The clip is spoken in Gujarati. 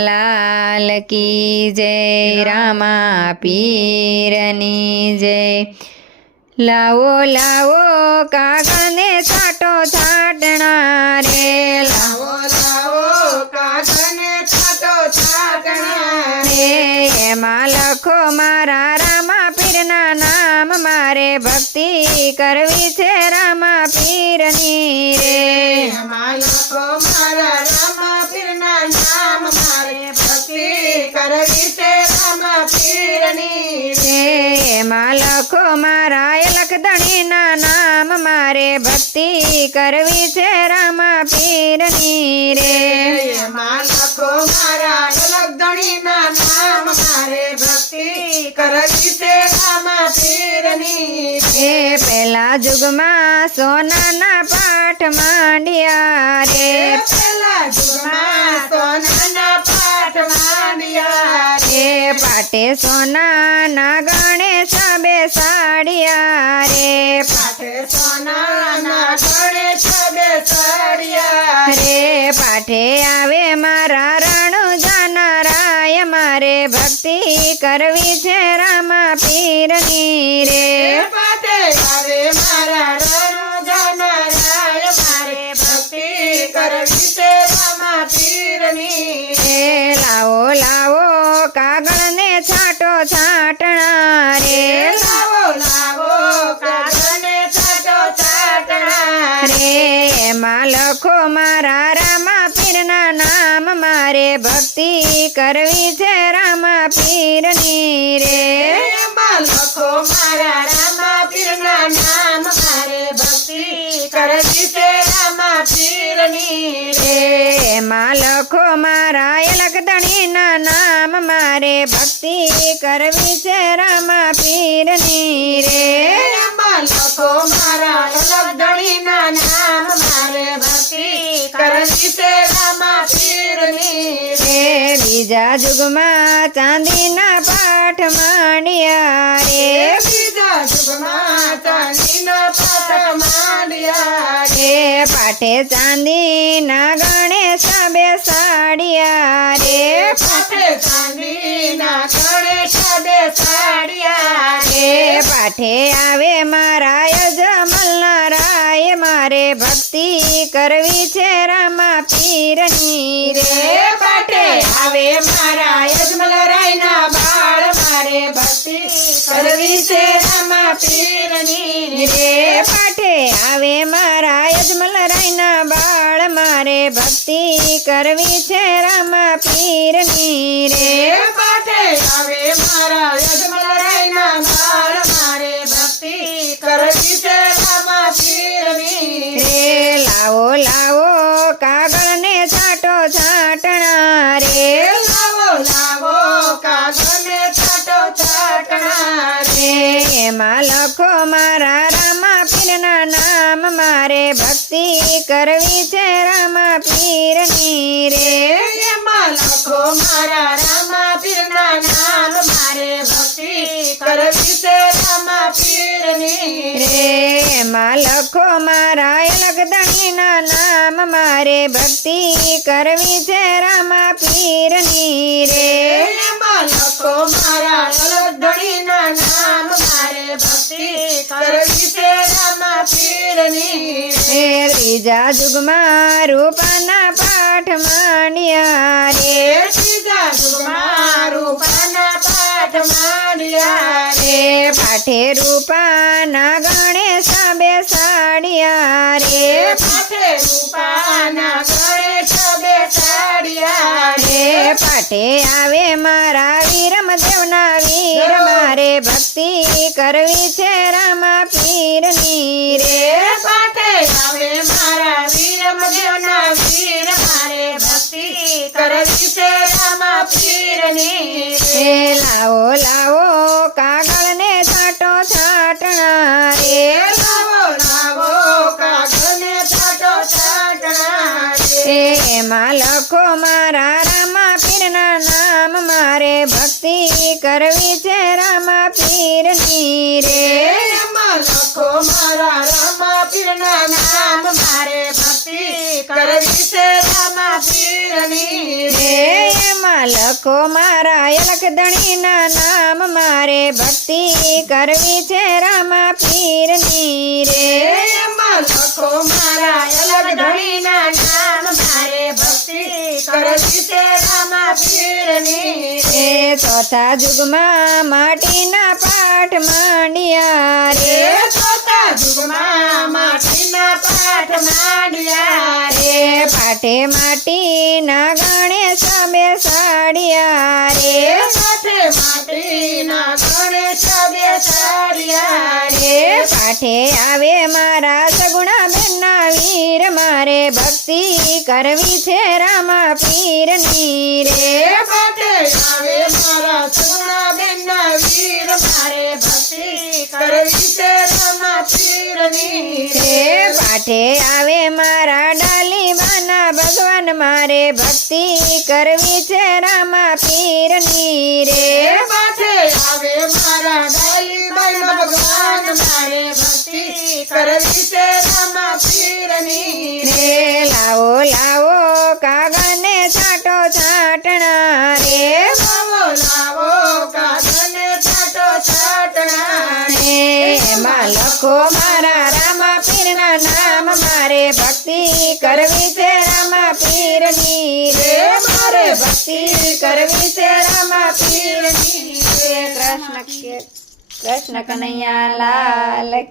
લાલ કી જય રામા પીરની જય લાવો લાવો કાગને છાટો છાટણા રે લાવો લાવો કાગને છાટો છાટણા રે એમાં લખો મારા રામા પીરના નામ મારે ભક્તિ કરવી છે રામા પીરની રે. મારા રામા પીરના નામ મારે ભક્તિ કરવી છે રામા પીરની રે. એમાં લખો મારા લખદણીના નામ મારે ભક્તિ કરવી છે રામા પીરની રે. લખો મારા નામ મારે ભક્તિ પેલા જુગમાં સોનાના પાઠ માંડ્યા રે. પેલા જુગમાં સોનાના પાઠ માંડ્યા રે. પાટે સોનાના ગણેશ બેસાડ્યા રે. પાટે સોનાના ગણેશ બેસાડ્યા રે. પાઠે આવે મારા રણુજાના રાય મારે ભક્તિ કરવી છે રામા પીરની રે. પાટે ભક્તિ કરવી છે રામા પીરની રે બાલકો મારા રામા પીરના નામ મારે ભક્તિ કરવી છે રામા પીરની રે. એમાં લખો મારા એલકદણીના નામ મારે ભક્તિ કરવી છે રામા પીરની રે. લખો મારા લગધણીના નામ મારે ભક્તિ પીરની બીજા જુગમાં ચાંદીના પાઠ માંડ્યા રે. બીજા જુગમાં ચાંદીનો પાઠ માંડ્યા રે. પાઠે ચાંદીના ગણેશ બેસાડ્યા રે. પાઠે ચાંદીના ગણેશ બેસાડ્યા રે. પાઠે આવે મારા યજમલના રાય મારે ભક્તિ કરવી છે રામા પીરની. રે પાટે આવે મારા યજમલ રાયના બાળ મારે ભક્તિ કરવી છે રામા પીરની. રે પાટે આવે મારા યજમલ રાયના બાળ મારે ભક્તિ કરવી છે રામા પીરની. રે રે પાટે આવે મારા એમાં લખો મારા રામા પીરના નામ મારે ભક્તિ કરવી છે રામા પીરની રે. એમાં લખો મારા રામા પીરના નામ મારે ભક્તિ કરવી છે રામા પીરની રે. એમાં લખો મારા લગદણીના નામ મારે ભક્તિ કરવી છે રામા પીરની રે. એમાં લખો મારા લલધણીના નામ ભક્તિ કરવી છે રામા પીરની રે ત્રીજા જુગમાં રૂપાના પાઠ માંડ્યા રે ત્રીજા જુગમાં રૂપાના પાઠ માંડ્યા રે પાઠે રૂપાના ગણેશ બેસાડ્યા રે. પાઠે રૂપાના ગણેશ બેસાડ્યા રે. પાઠે આવે મારા વીરમ દેવના વીરમ ભક્તિ કરવી છે રામા પીરની રે. પાઠે આવે મારા વીર મદેવના વીર મારે ભક્તિ કરવી છે રામા પીરની રે. લાવો લાવો કાગળને છાટો છાટણા રે. લાવો લાવો કાગળને છાટો છાટણા રે. એમાં લખો મારા રામા પીરના મારે ભક્તિ કરવી છે રામા પીરની રે. લખો મારા રામા પીરના નામ. મારે ભક્તિ કરવી છે રામા પીરની રે. એમાં લખો મારા અલખ ધણીના નામ. મારે ભક્તિ કરવી છે રામા પીરની રે. એમાં લખો મારા અલગ ધણીના નામ. મારે ભક્તિ કરવી છે પીરની. એ ચોથા જુગમાં માટીના પાઠ માંડ્યા રે. રે ચોથા જુગમાં માટીના પાઠ માંડ્યા રે. રે પાઠે માટીના ગણેશ બેસાડ્યા રે. રે માથે માટીના ગણેશ બેસાડ્યા રે. પાઠે આવે મારા સગુણા મારે ભક્તિ કરવી છે રામા પીરની રે. પાટે આવે મારા સગુણા બેનના વીર. મારે ભક્તિ કરવી છે રામા પીરની રે. પાઠે આવે મારા ડાલીબાના ભગવાન. મારે ભક્તિ કરવી છે રામા પીરની રે. પાટે આવે મારા ડાલીબાઈ ભગવાન. મારે ભક્તિ કરવી લખો મારા રામા પીરના નામ મારે ભક્તિ કરવી છે રામા પીરની રે. મારે ભક્તિ કરવી છે રામા પીરની રે. કૃષ્ણ કૃષ્ણ કનૈયા લાલ